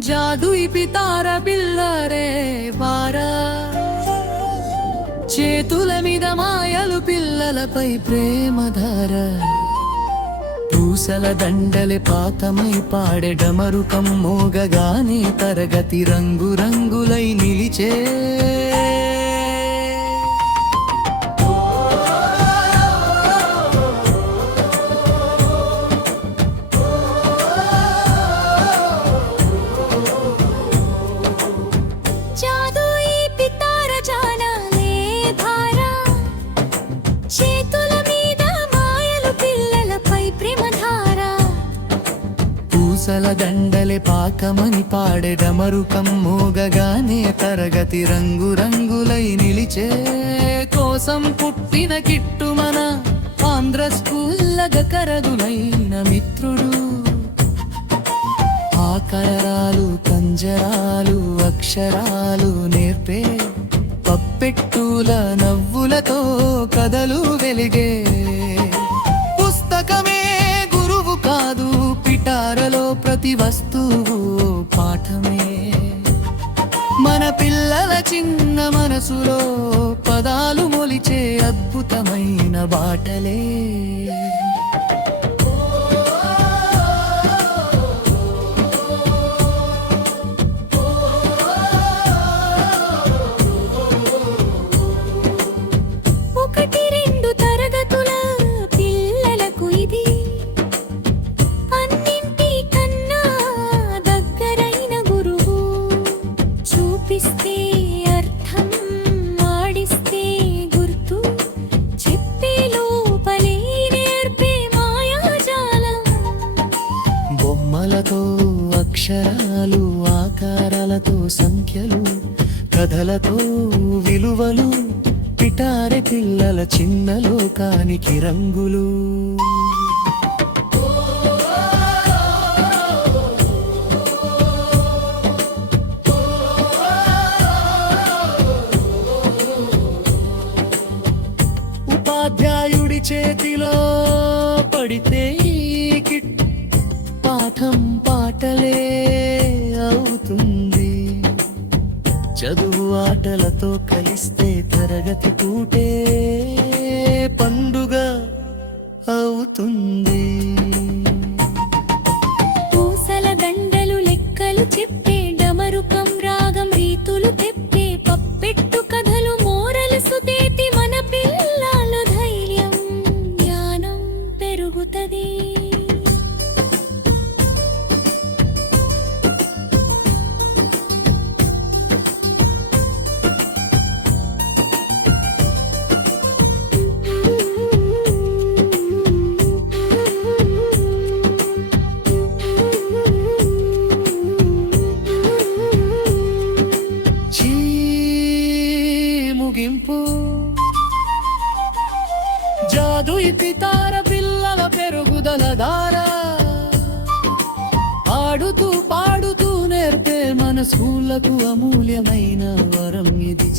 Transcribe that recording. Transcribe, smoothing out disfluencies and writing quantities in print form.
జాదుయి పితార పిల్లరే వారా, చేతుల మీద మాయలు పిల్లలపై ప్రేమధార. పూసల దండలే పాతమై పాడే డమరుకం మోగగానే తరగతి రంగురంగులై నిలిచే. పూసల దండలే పాకమని పాడే డమరుకం మోగగానే తరగతి రంగురంగులై నిలిచే. కోసం పుట్టిన కిట్టు మన ఆంధ్ర స్కూల్లగ కరదులైన మిత్రుడు. ఆకరాలు కంజరాలు అక్షరాలు నేర్పే పప్పెట్టుల నవ్వులతో కథలు వెలిగే. పుస్తకమే గురువు కాదు, పిటారలో ప్రతి వస్తువు పాఠమే. మన పిల్లల చిన్న మనసులో పదాలు మొలిచే అద్భుతమైన బాటలే. బొమ్మలతో అక్షరాలు, ఆకారాలతో సంఖ్యలు, కథలతో విలువలు, పిటారె పిల్లల చిన్న లోకానికి రంగులు. ఉపాధ్యాయుడి చేతిలో పడితే పాఠం పాటలే అవుతుంది. చదువు ఆటలతో కలిస్తే తరగతి పూటే పండుగ అవుతుంది. పూసల దండలు లెక్కలు చెప్పే డమరుకం రాగం రీతులు తెప్పే పప్పెట్టు కథలు మోరలు సుదేతి. మన పిల్లల ధైర్యం జ్ఞానం పెరుగుతది. జాదుయి పితార పిల్లల పెరుగుదల దార, ఆడుతూ పాడుతూ నేర్పే మన స్కూళ్ళకు అమూల్యమైన వరం ఇది.